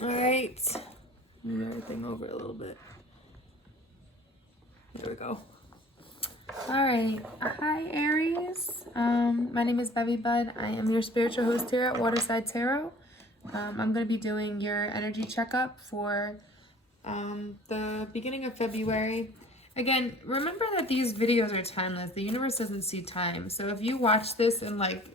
All right. Move everything over a little bit. There we go. All right. Hi, Aries. My name is bevybud. I am your spiritual host here at Waterside Tarot. I'm going to be doing your energy checkup for the beginning of February. Again, remember that these videos are timeless. The universe doesn't see time. So if you watch this in like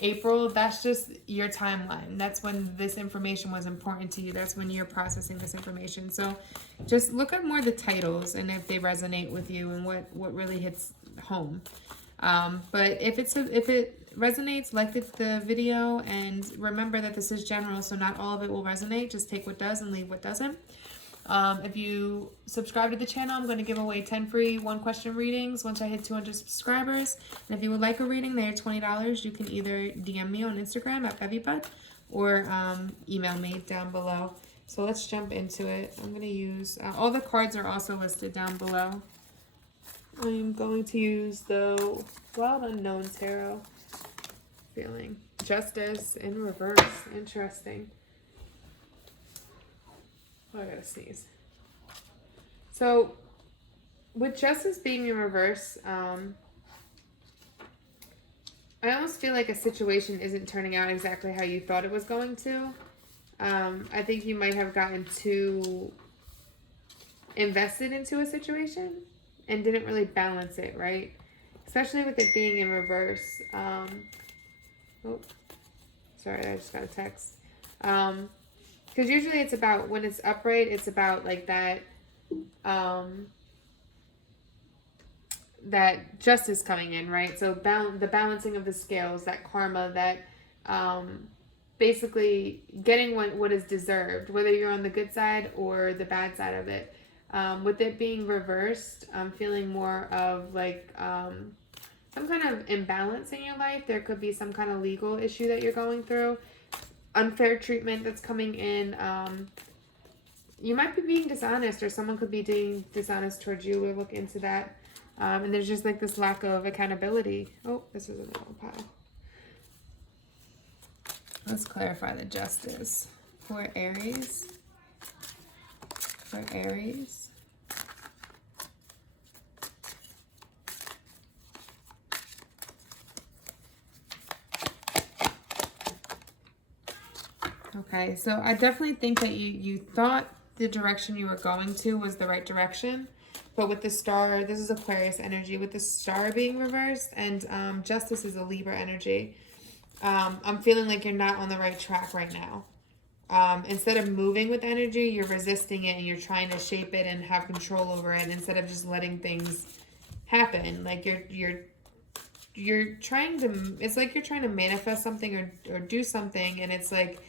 April, that's just your timeline. That's when this information was important to you. That's when you're processing this information. So just look at more the titles and if they resonate with you and what really hits home. But if it resonates, like the video, and remember that this is general, so not all of it will resonate. Just take what does and leave what doesn't. If you subscribe to the channel, I'm going to give away 10 free one-question readings once I hit 200 subscribers. And if you would like a reading, they are $20. You can either DM me on Instagram at bevybud or email me down below. So let's jump into it. I'm going to use, all the cards are also listed down below. I'm going to use the Wild Unknown Tarot. Feeling Justice in reverse. Interesting. Oh, I gotta sneeze. So, with Justice being in reverse, I almost feel like a situation isn't turning out exactly how you thought it was going to. I think you might have gotten too invested into a situation and didn't really balance it, right? Especially with it being in reverse. Oh, sorry, I just got a text. Because usually it's about, when it's upright, it's about like that, that justice coming in, right? So the balancing of the scales, that karma, that basically getting what is deserved, whether you're on the good side or the bad side of it. With it being reversed, I'm feeling more of like some kind of imbalance in your life. There could be some kind of legal issue that you're going through. Unfair treatment that's coming in. You might be being dishonest, or someone could be being dishonest towards you. We'll look into that. And there's just like this lack of accountability. Oh, this is another pile. Let's clarify the justice for Aries. For Aries. Okay, so I definitely think that you thought the direction you were going to was the right direction. But with the star, this is Aquarius energy, with the star being reversed, and justice is a Libra energy. I'm feeling like you're not on the right track right now. Instead of moving with energy, you're resisting it and you're trying to shape it and have control over it instead of just letting things happen. Like you're trying to, it's like you're trying to manifest something or do something, and it's like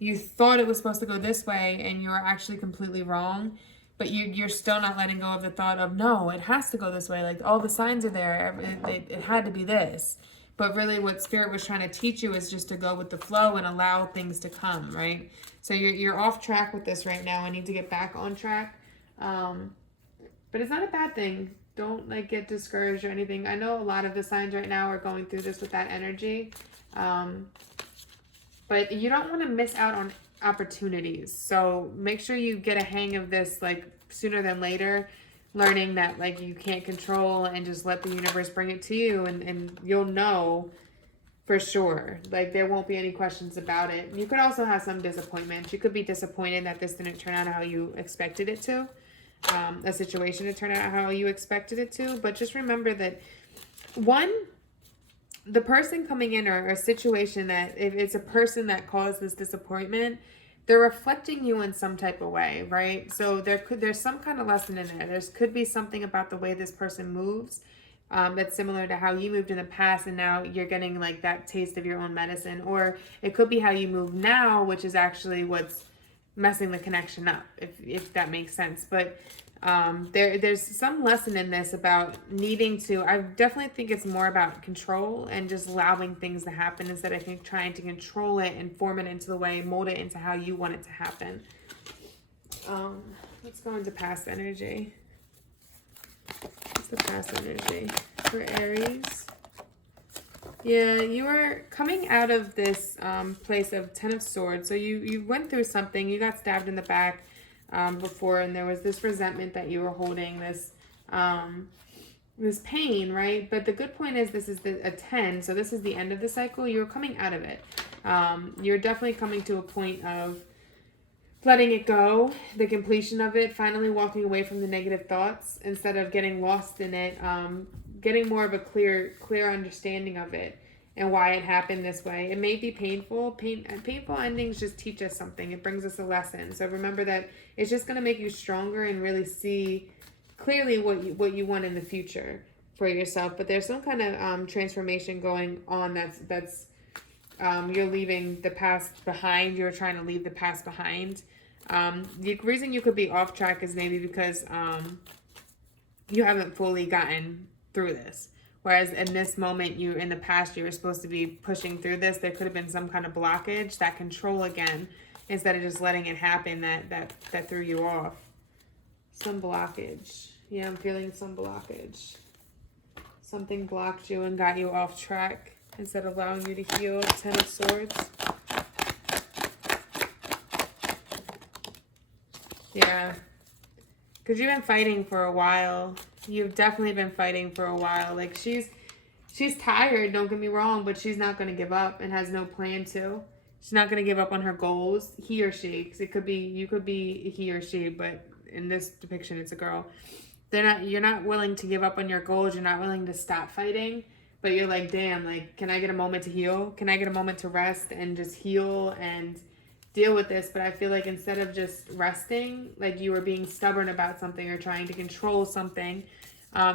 you thought it was supposed to go this way and you're actually completely wrong, but you're still not letting go of the thought of, no, it has to go this way. Like all the signs are there. It had to be this. But really what Spirit was trying to teach you is just to go with the flow and allow things to come, right? So you're off track with this right now. I need to get back on track. But it's not a bad thing. Don't like get discouraged or anything. I know a lot of the signs right now are going through this with that energy. But you don't want to miss out on opportunities. So make sure you get a hang of this like sooner than later, learning that like you can't control and just let the universe bring it to you, and you'll know for sure. Like there won't be any questions about it. You could also have some disappointment. You could be disappointed that this didn't turn out how you expected it to. A situation to turn out how you expected it to. But just remember that the person coming in, or a situation that, if it's a person that caused this disappointment, they're reflecting you in some type of way, right? So there's some kind of lesson in there. There could be something about the way this person moves that's similar to how you moved in the past, and now you're getting like that taste of your own medicine. Or it could be how you move now, which is actually what's messing the connection up, if that makes sense. But there's some lesson in this about needing to, I definitely think it's more about control and just allowing things to happen instead of trying to control it and form it into the way, mold it into how you want it to happen. Let's go into past energy. What's the past energy for Aries? Yeah, you were coming out of this place of Ten of Swords. So you went through something. You got stabbed in the back before, and there was this resentment that you were holding, this pain, right? But the good point is this is a 10, so this is the end of the cycle. You're coming out of it. You're definitely coming to a point of letting it go, the completion of it, finally walking away from the negative thoughts instead of getting lost in it, getting more of a clear understanding of it and why it happened this way. It may be painful. Painful endings just teach us something. It brings us a lesson. So remember that it's just going to make you stronger and really see clearly what you want in the future for yourself. But there's some kind of transformation going on that's you're leaving the past behind. You're trying to leave the past behind. The reason you could be off track is maybe because you haven't fully gotten through this. Whereas in this moment, in the past, you were supposed to be pushing through this. There could have been some kind of blockage, that control again, instead of just letting it happen that threw you off. Some blockage. Yeah, I'm feeling some blockage. Something blocked you and got you off track instead of allowing you to heal. Ten of Swords. Yeah. Because you've been fighting for a while. You've definitely been fighting for a while. Like, she's tired, don't get me wrong, but she's not going to give up and has no plan to. She's not going to give up on her goals. He or she, because you could be he or she, but in this depiction, it's a girl. You're not willing to give up on your goals. You're not willing to stop fighting, but you're like, damn, like, can I get a moment to heal? Can I get a moment to rest and just heal and deal with this? But I feel like instead of just resting, like you were being stubborn about something or trying to control something,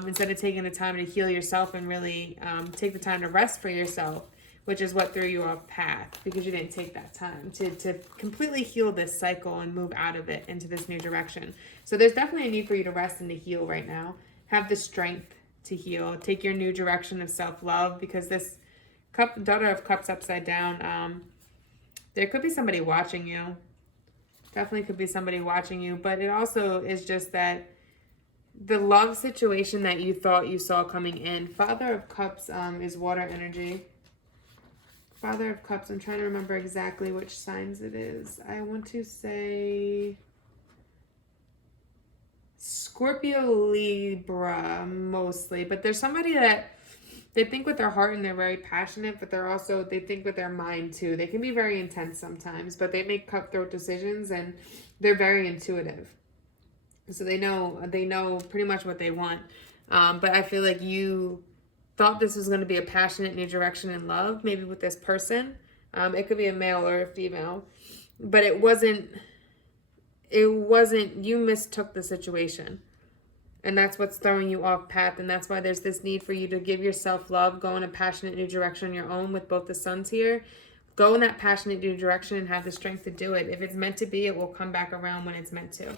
instead of taking the time to heal yourself and really take the time to rest for yourself, which is what threw you off path, because you didn't take that time to completely heal this cycle and move out of it into this new direction. So there's definitely a need for you to rest and to heal right now. Have the strength to heal. Take your new direction of self-love, because this Daughter of Cups upside down, there could be somebody watching you. Definitely could be somebody watching you, but it also is just that the love situation that you thought you saw coming in. Father of Cups is water energy. Father of Cups, I'm trying to remember exactly which signs it is. I want to say Scorpio, Libra, mostly. But there's somebody that they think with their heart and they're very passionate, but they think with their mind too. They can be very intense sometimes, but they make cutthroat decisions and they're very intuitive. So they know pretty much what they want. But I feel like you thought this was going to be a passionate new direction in love, maybe with this person. It could be a male or a female, but it wasn't, you mistook the situation. And that's what's throwing you off path. And that's why there's this need for you to give yourself love, go in a passionate new direction on your own with both the suns here. Go in that passionate new direction and have the strength to do it. If it's meant to be, it will come back around when it's meant to.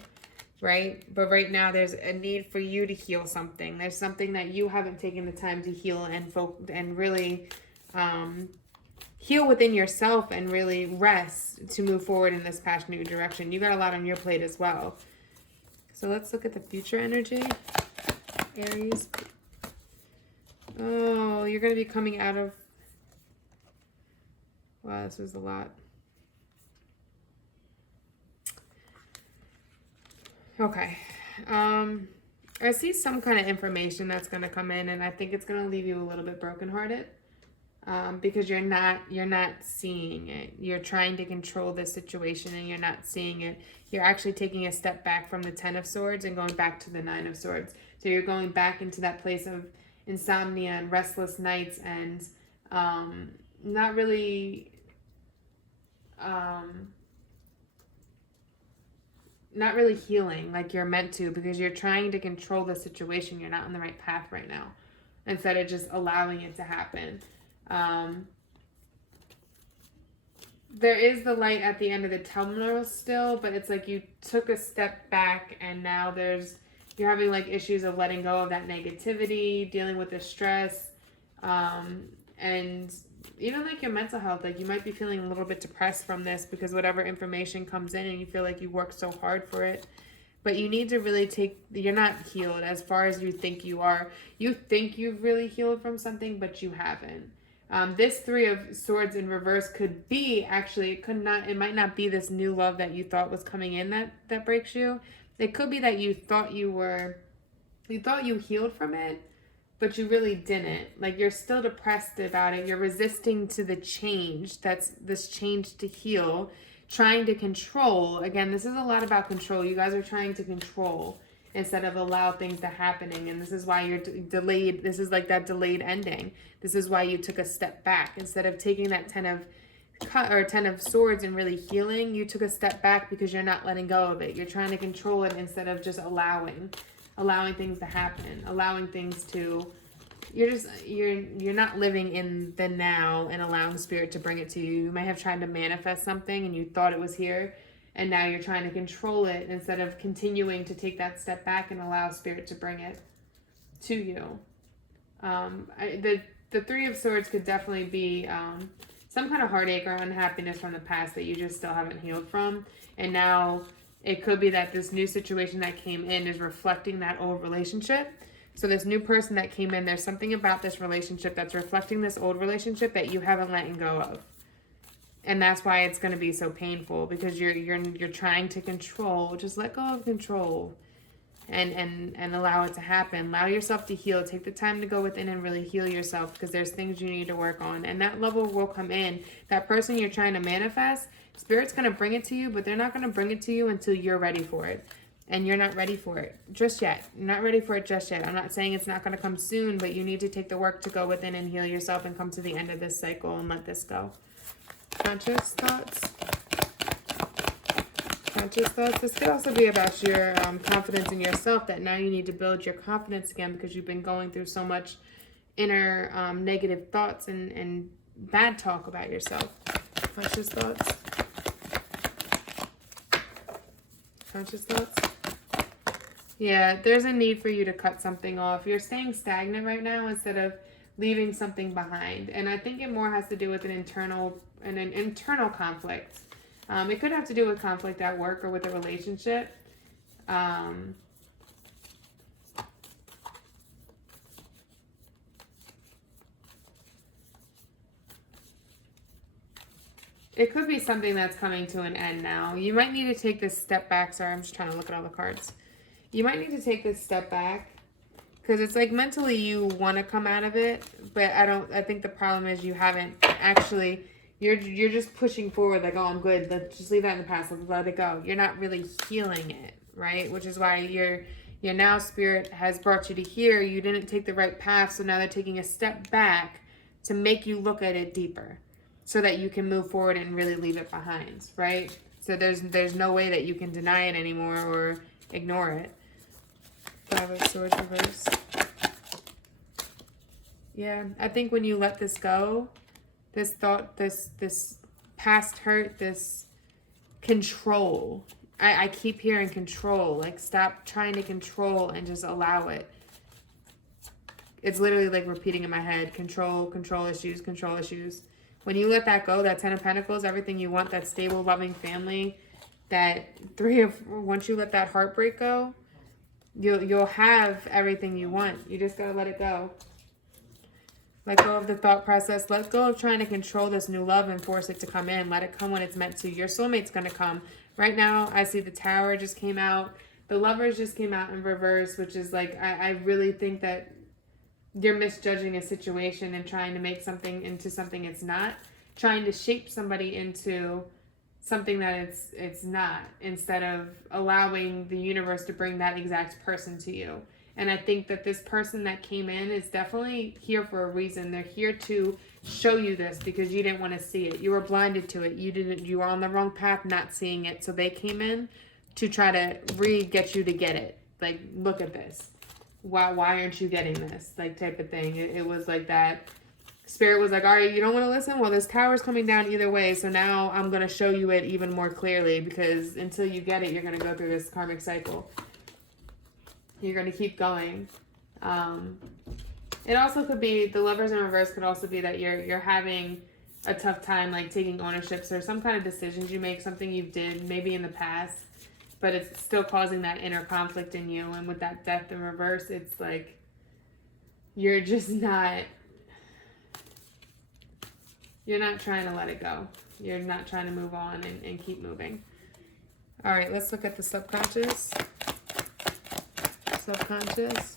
Right? But right now there's a need for you to heal something. There's something that you haven't taken the time to heal and really heal within yourself and really rest to move forward in this passionate direction. You got a lot on your plate as well. So let's look at the future energy. Aries. Oh, you're going to be coming out of... Wow, this was a lot. Okay. I see some kind of information that's going to come in, and I think it's going to leave you a little bit brokenhearted. Because you're not seeing it. You're trying to control the situation and you're not seeing it. You're actually taking a step back from the Ten of Swords and going back to the Nine of Swords. So you're going back into that place of insomnia and restless nights and not really healing like you're meant to, because you're trying to control the situation. You're not on the right path right now, instead of just allowing it to happen. There is the light at the end of the tunnel still, but it's like you took a step back and now you're having like issues of letting go of that negativity, dealing with the stress, and even like your mental health. Like you might be feeling a little bit depressed from this because whatever information comes in and you feel like you worked so hard for it. But you need to really you're not healed as far as you think you are. You think you've really healed from something, but you haven't. This Three of Swords in reverse could be, actually, it might not be this new love that you thought was coming in that breaks you. It could be that you thought you healed from it, but you really didn't. Like, you're still depressed about it. You're resisting to the change. That's this change to heal, trying to control. Again, this is a lot about control. You guys are trying to control instead of allow things to happening. And this is why you're delayed. This is like that delayed ending. This is why you took a step back. Instead of taking that Ten of Swords and really healing, you took a step back because you're not letting go of it. You're trying to control it instead of just allowing things to happen, allowing things to, you're not living in the now and allowing spirit to bring it to you. You might have tried to manifest something and you thought it was here, and now you're trying to control it instead of continuing to take that step back and allow spirit to bring it to you. The Three of Swords could definitely be some kind of heartache or unhappiness from the past that you just still haven't healed from, and now it could be that this new situation that came in is reflecting that old relationship. So this new person that came in, there's something about this relationship that's reflecting this old relationship that you haven't let go of. And that's why it's going to be so painful, because you're trying to control. Just let go of control and allow it to happen. Allow yourself to heal. Take the time to go within and really heal yourself, because there's things you need to work on. And that level will come in. That person you're trying to manifest, Spirit's going to bring it to you, but they're not going to bring it to you until you're ready for it. And you're not ready for it just yet. You're not ready for it just yet. I'm not saying it's not going to come soon, but you need to take the work to go within and heal yourself and come to the end of this cycle and let this go. Conscious thoughts. Conscious thoughts. This could also be about your confidence in yourself, that now you need to build your confidence again because you've been going through so much inner negative thoughts and bad talk about yourself. Conscious thoughts. Conscious thoughts. Yeah, there's a need for you to cut something off. You're staying stagnant right now instead of leaving something behind. And I think it more has to do with an internal conflict. It could have to do with conflict at work or with a relationship. It could be something that's coming to an end now. You might need to take this step back. Sorry, I'm just trying to look at all the cards. You might need to take this step back, because it's like mentally you want to come out of it, but I think the problem is you haven't actually, you're just pushing forward like, oh, I'm good. Let's just leave that in the past. Let's let it go. You're not really healing it, right? Which is why you're now, Spirit has brought you to here. You didn't take the right path, so now they're taking a step back to make you look at it deeper, so that you can move forward and really leave it behind, right? So there's no way that you can deny it anymore or ignore it. Five of Swords reverse. Yeah, I think when you let this go, this thought, this past hurt, this control. I keep hearing control. Like, stop trying to control and just allow it. It's literally like repeating in my head, control issues, control issues. When you let that go, that Ten of Pentacles, everything you want, that stable, loving family, that once you let that heartbreak go, you'll have everything you want. You just gotta let it go. Let go of the thought process. Let go of trying to control this new love and force it to come in. Let it come when it's meant to. Your soulmate's gonna come. Right now, I see the Tower just came out. The Lovers just came out in reverse, which is like, I really think that you're misjudging a situation and trying to make something into something it's not. Trying to shape somebody into something that it's not, instead of allowing the universe to bring that exact person to you. And I think that this person that came in is definitely here for a reason. They're here to show you this because you didn't want to see it. You were blinded to it. You were on the wrong path, not seeing it. So they came in to try to get you to get it. Like, look at this. Why aren't you getting this? Like, type of thing. It was like that. Spirit was like, all right, you don't want to listen? Well, this tower's coming down either way, so now I'm going to show you it even more clearly, because until you get it, you're going to go through this karmic cycle. You're going to keep going. It also could be, the Lovers in reverse could also be that you're having a tough time, like, taking ownerships or some kind of decisions you make, something you did maybe in the past, but it's still causing that inner conflict in you. And with that Death in reverse, it's like you're just not... You're not trying to let it go. You're not trying to move on and keep moving. All right, let's look at the subconscious. Subconscious.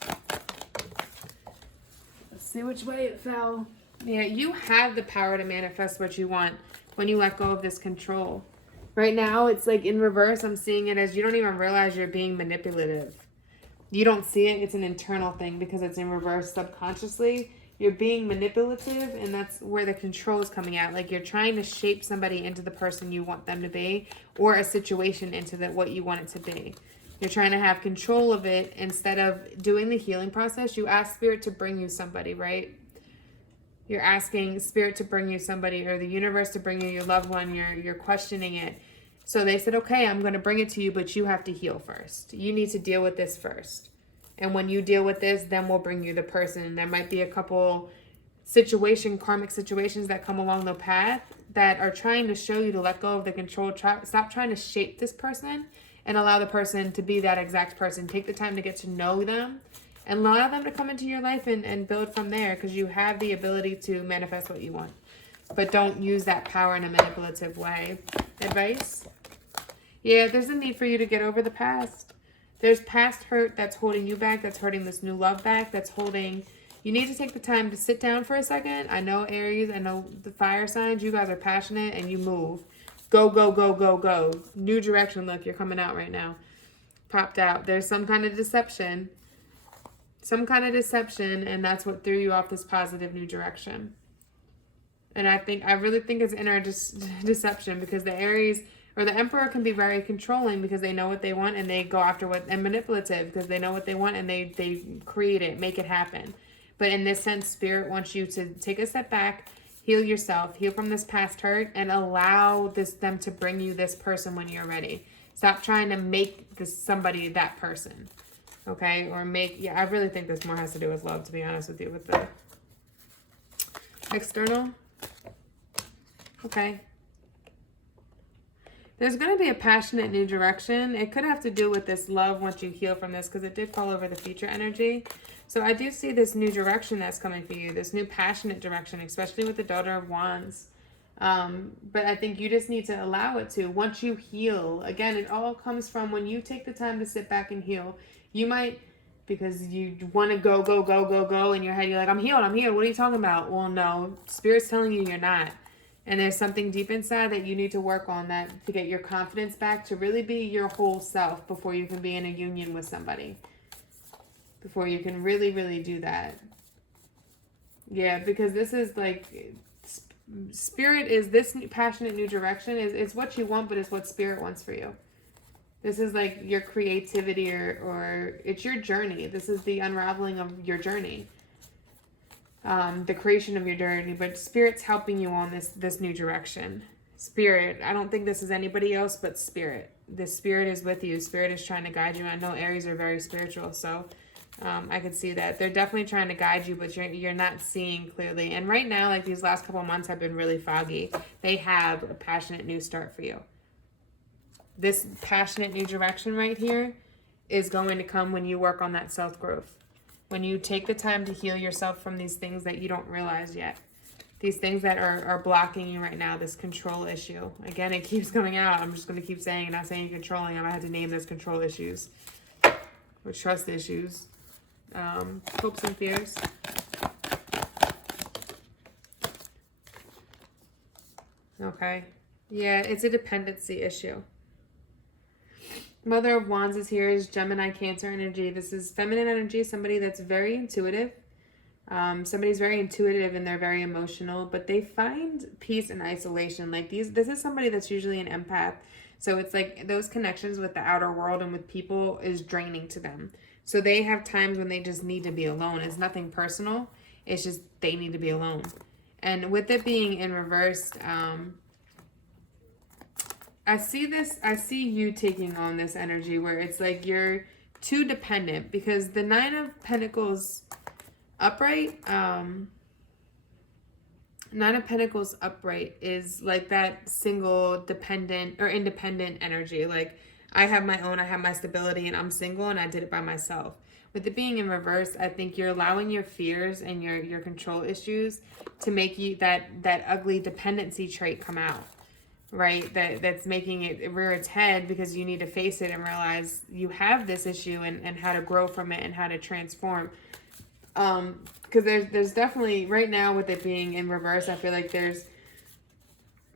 Let's see which way it fell. Yeah, you have the power to manifest what you want when you let go of this control. Right now, it's like in reverse. I'm seeing it as you don't even realize you're being manipulative. You don't see it. It's an internal thing because it's in reverse subconsciously. You're being manipulative, and that's where the control is coming out. Like you're trying to shape somebody into the person you want them to be, or a situation into what you want it to be. You're trying to have control of it instead of doing the healing process. You ask Spirit to bring you somebody, right? You're asking Spirit to bring you somebody, or the universe to bring you your loved one. You're questioning it. So they said, okay, I'm going to bring it to you, but you have to heal first. You need to deal with this first. And when you deal with this, then we'll bring you the person. And there might be a couple karmic situations that come along the path that are trying to show you to let go of the control. Stop trying to shape this person and allow the person to be that exact person. Take the time to get to know them and allow them to come into your life and build from there, because you have the ability to manifest what you want. But don't use that power in a manipulative way. Advice? Yeah, there's a need for you to get over the past. There's past hurt that's holding you back, that's hurting this new love back, that's holding... You need to take the time to sit down for a second. I know Aries, I know the fire signs, you guys are passionate and you move. Go, go, go, go, go. New direction. Look, you're coming out right now. Popped out. There's some kind of deception. Some kind of deception, and that's what threw you off this positive new direction. And I really think it's inner deception, because the Aries or the Emperor can be very controlling because they know what they want and they go after and manipulative because they know what they want and they create it, make it happen. But in this sense, Spirit wants you to take a step back, heal yourself, heal from this past hurt, and allow them to bring you this person when you're ready. Stop trying to make somebody that person. Okay? Or I really think this more has to do with love, to be honest with you, with the external. Okay. There's going to be a passionate new direction. It could have to do with this love once you heal from this, because it did fall over the future energy. So I do see this new direction that's coming for you, this new passionate direction, especially with the Daughter of Wands. But I think you just need to allow it to. Once you heal, again, it all comes from when you take the time to sit back and heal. You might, because you want to go, go, go, go, go in your head. You're like, I'm healed. What are you talking about? Well, no, Spirit's telling you you're not. And there's something deep inside that you need to work on, that to get your confidence back, to really be your whole self before you can be in a union with somebody. Before you can really, really do that. Yeah, because this is like, Spirit is this passionate new direction. It's what you want, but it's what Spirit wants for you. This is like your creativity or it's your journey. This is the unraveling of your journey. The creation of your journey, but Spirit's helping you on this new direction. Spirit, I don't think this is anybody else but Spirit. This Spirit is with you. Spirit is trying to guide you. I know Aries are very spiritual, so I could see that. They're definitely trying to guide you, but you're not seeing clearly. And right now, like these last couple of months have been really foggy. They have a passionate new start for you. This passionate new direction right here is going to come when you work on that self-growth. When you take the time to heal yourself from these things that you don't realize yet. These things that are blocking you right now, this control issue. Again, it keeps coming out. I'm just going to keep saying it, not saying controlling. I might have to name those control issues. Or trust issues. Hopes and fears. Okay. Yeah, it's a dependency issue. Mother of Wands is here, is Gemini Cancer energy. This is feminine energy, somebody that's very intuitive. Somebody's very intuitive and they're very emotional, but they find peace in isolation. Like this is somebody that's usually an empath. So it's like those connections with the outer world and with people is draining to them. So they have times when they just need to be alone. It's nothing personal. It's just they need to be alone. And with it being in reverse, I see you taking on this energy where it's like you're too dependent, because the Nine of Pentacles upright, Nine of Pentacles upright is like that single dependent or independent energy. Like I have my own, I have my stability and I'm single and I did it by myself. With it being in reverse, I think you're allowing your fears and your control issues to make you that ugly dependency trait come out, right? That's making it rear its head, because you need to face it and realize you have this issue, and how to grow from it and how to transform. Because there's definitely, right now with it being in reverse, I feel like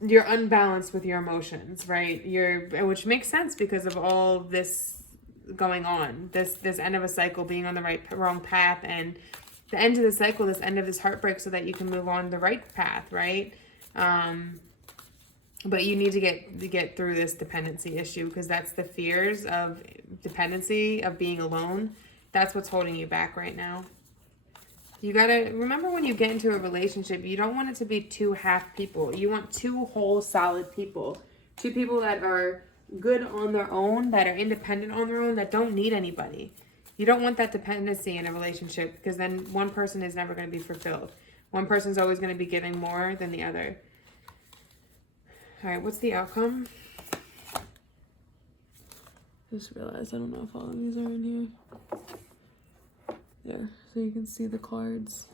you're unbalanced with your emotions, right? Which makes sense because of all this going on, this end of a cycle, being on the wrong path, and the end of the cycle, this end of this heartbreak, so that you can move on the right path, right? But you need to get through this dependency issue, because that's the fears of dependency, of being alone. That's what's holding you back right now. You gotta remember, when you get into a relationship, you don't want it to be two half people. You want two whole solid people. Two people that are good on their own, that are independent on their own, that don't need anybody. You don't want that dependency in a relationship, because then one person is never going to be fulfilled. One person's always going to be giving more than the other. All right, what's the outcome? Just realized I don't know if all of these are in here. There, so you can see the cards.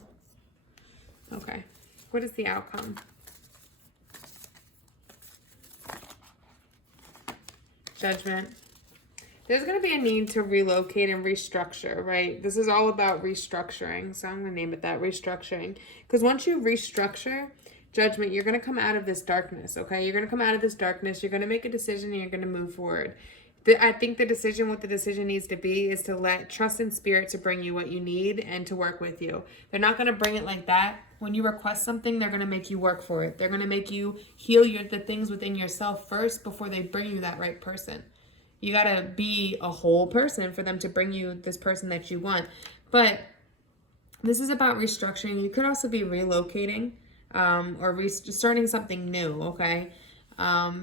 Okay, what is the outcome? Judgment. There's going to be a need to relocate and restructure, right? This is all about restructuring. So I'm going to name it that, restructuring. Because once you restructure, Judgment, you're going to come out of this darkness, okay? You're going to come out of this darkness. You're going to make a decision, and you're going to move forward. I think what the decision needs to be is to trust in spirit to bring you what you need and to work with you. They're not going to bring it like that. When you request something, they're going to make you work for it. They're going to make you heal the things within yourself first before they bring you that right person. You got to be a whole person for them to bring you this person that you want. But this is about restructuring. You could also be relocating or starting something new, okay?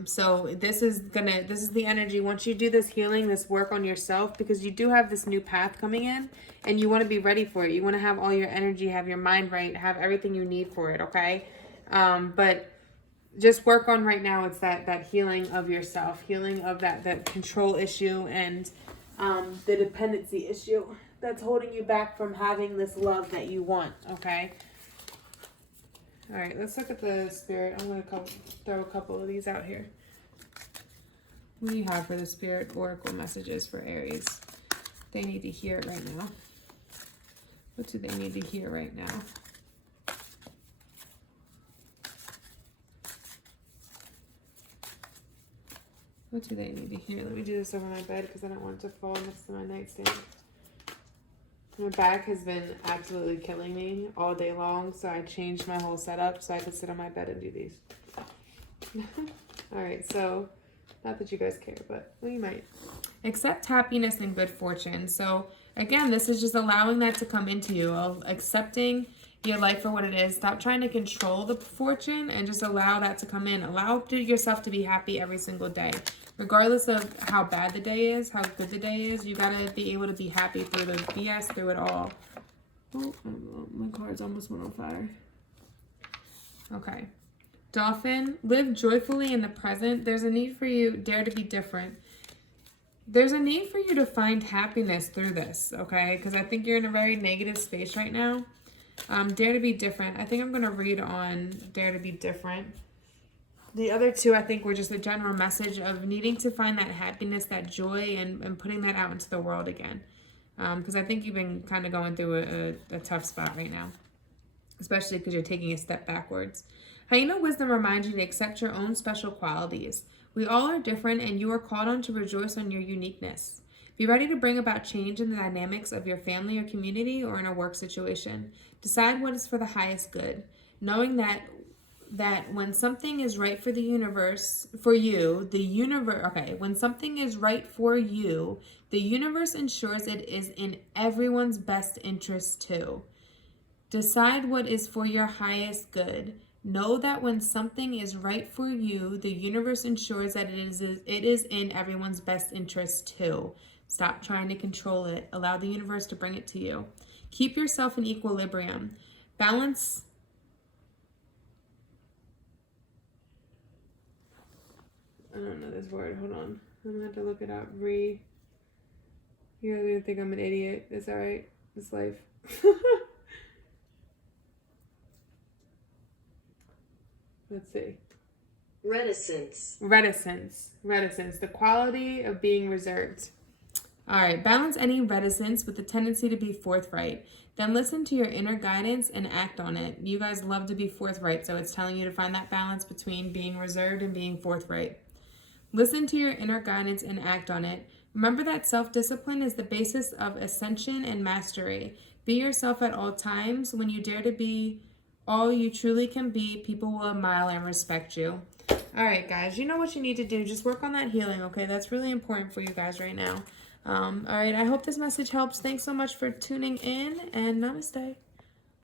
So this is the energy. Once you do this healing, this work on yourself, because you do have this new path coming in, and you want to be ready for it. You want to have all your energy, have your mind right, have everything you need for it, okay? But just work on right now, it's that healing of yourself, healing of that control issue, and the dependency issue that's holding you back from having this love that you want, okay? All right, let's look at the spirit. I'm going to throw a couple of these out here. What do you have for the spirit oracle messages for Aries? They need to hear it right now. What do they need to hear right now? What do they need to hear? Let me do this over my bed, because I don't want it to fall next to my nightstand. My back has been absolutely killing me all day long, so I changed my whole setup so I could sit on my bed and do these. All right, so not that you guys care, but well, you might. Accept happiness and good fortune. So again, this is just allowing that to come into you, accepting your life for what it is. Stop trying to control the fortune and just allow that to come in. Allow yourself to be happy every single day. Regardless of how bad the day is, how good the day is, you gotta be able to be happy through the BS, through it all. Oh, my cards almost went on fire. Okay. Dolphin, live joyfully in the present. There's a need for you, dare to be different. There's a need for you to find happiness through this, okay? Because I think you're in a very negative space right now. Dare to be different. I think I'm going to read on dare to be different. The other two, I think, were just a general message of needing to find that happiness, that joy, and putting that out into the world again. Because I think you've been kind of going through a tough spot right now, especially because you're taking a step backwards. Hyena wisdom reminds you to accept your own special qualities. We all are different, and you are called on to rejoice on your uniqueness. Be ready to bring about change in the dynamics of your family or community or in a work situation. Decide what is for the highest good, knowing that when something is right for the universe, when something is right for you, the universe ensures it is in everyone's best interest too. Decide what is for your highest good. Know that when something is right for you, the universe ensures that it is in everyone's best interest too. Stop trying to control it. Allow the universe to bring it to you. Keep yourself in equilibrium. Balance. I don't know this word. Hold on. I'm going to have to look it up. You guys are gonna think I'm an idiot. It's alright. It's life. Let's see. Reticence. Reticence. Reticence. The quality of being reserved. All right. Balance any reticence with the tendency to be forthright. Then listen to your inner guidance and act on it. You guys love to be forthright, so it's telling you to find that balance between being reserved and being forthright. Listen to your inner guidance and act on it. Remember that self-discipline is the basis of ascension and mastery. Be yourself at all times. When you dare to be all you truly can be, people will admire and respect you. All right, guys, you know what you need to do. Just work on that healing, okay? That's really important for you guys right now. All right, I hope this message helps. Thanks so much for tuning in, and namaste.